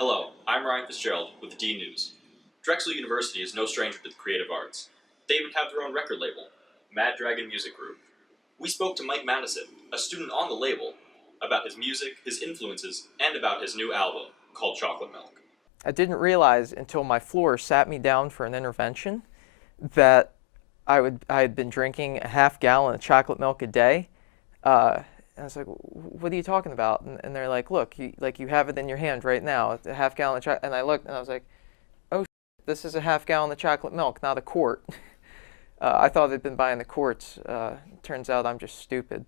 Hello, I'm Ryan Fitzgerald with Dnews. Drexel University is no stranger to the creative arts. They even have their own record label, Mad Dragon Music Group. We spoke to Mike Matteson, a student on the label, about his music, his influences, and about his new album called Chocolate Milk. I didn't realize until my floor sat me down for an intervention that I had been drinking a half gallon of chocolate milk a day. And I was like, "What are you talking about?" And they're like, "Look, you have it in your hand right now, a half gallon of chocolate." And I looked and I was like, "Oh, this is a half gallon of chocolate milk, not a quart." I thought they'd been buying the quarts. Turns out I'm just stupid.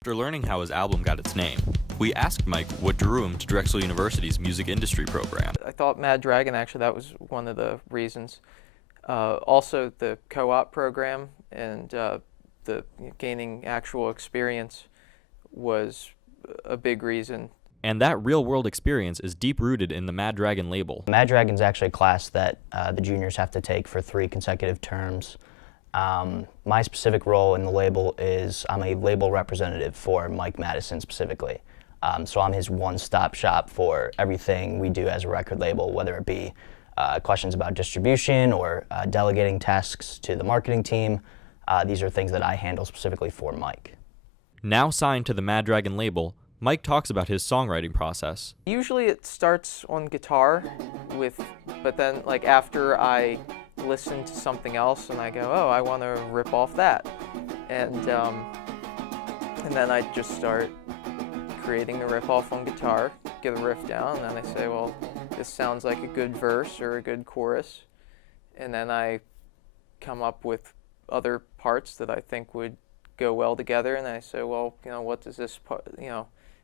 After learning how his album got its name, we asked Mike what drew him to Drexel University's music industry program. I thought Mad Dragon, actually, that was one of the reasons. Also, the co-op program and the gaining actual experience was a big reason. And that real-world experience is deep-rooted in the Mad Dragon label. Mad Dragon's actually a class that the juniors have to take for 3 consecutive terms. My specific role in the label is I'm a label representative for Mike Matteson specifically. So I'm his one-stop shop for everything we do as a record label, whether it be questions about distribution or delegating tasks to the marketing team. These are things that I handle specifically for Mike. Now signed to the Mad Dragon label, Mike talks about his songwriting process. Usually it starts on guitar but then like after I listen to something else and I go, oh, I want to rip off that. And then I just start creating the riff off on guitar, get the riff down, and then I say, well, this sounds like a good verse or a good chorus. And then I come up with other parts that I think would go well together, and I say, well, what does this part,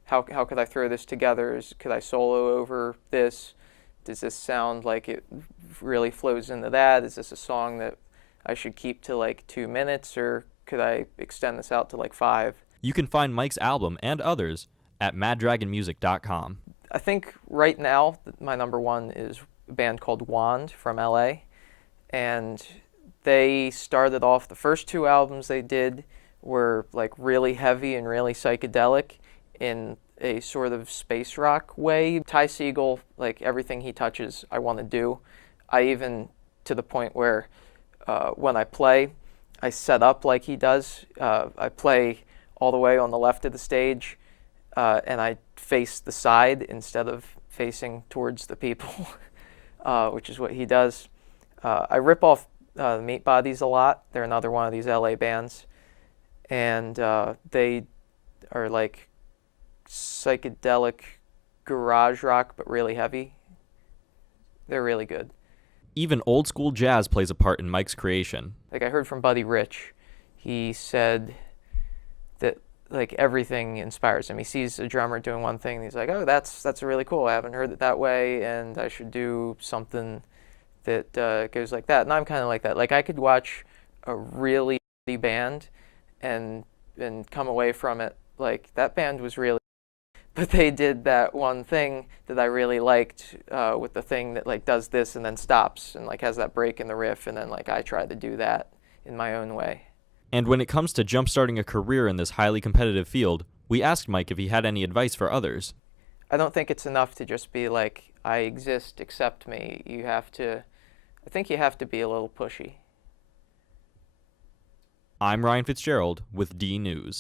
how could I throw this together? Could I solo over this? Does this sound like it really flows into that? Is this a song that I should keep to like 2 minutes, or could I extend this out to like 5? You can find Mike's album and others at maddragonmusic.com. I think right now my number one is a band called Wand from LA, and they started off, the first 2 albums they did were like really heavy and really psychedelic in a sort of space rock way. Ty Segall, like everything he touches, I want to do. I even, to the point where when I play, I set up like he does. I play all the way on the left of the stage, and I face the side instead of facing towards the people, which is what he does. I rip off the Meat Bodies a lot. They're another one of these LA bands, and they are like psychedelic garage rock, but really heavy. They're really good. Even old school jazz plays a part in Mike's creation. Like I heard from Buddy Rich, he said that like everything inspires him. He sees a drummer doing one thing and he's like, oh, that's really cool. I haven't heard it that way, and I should do something that goes like that. And I'm kind of like that. Like I could watch a really shitty band and come away from it like that band was really, but they did that one thing that I really liked with the thing that like does this and then stops and like has that break in the riff, and then like I try to do that in my own way. And when it comes to jumpstarting a career in this highly competitive field, we asked Mike if he had any advice for others. I don't think it's enough to just be like, I exist, accept me. I think you have to be a little pushy. I'm Ryan Fitzgerald with Dnews.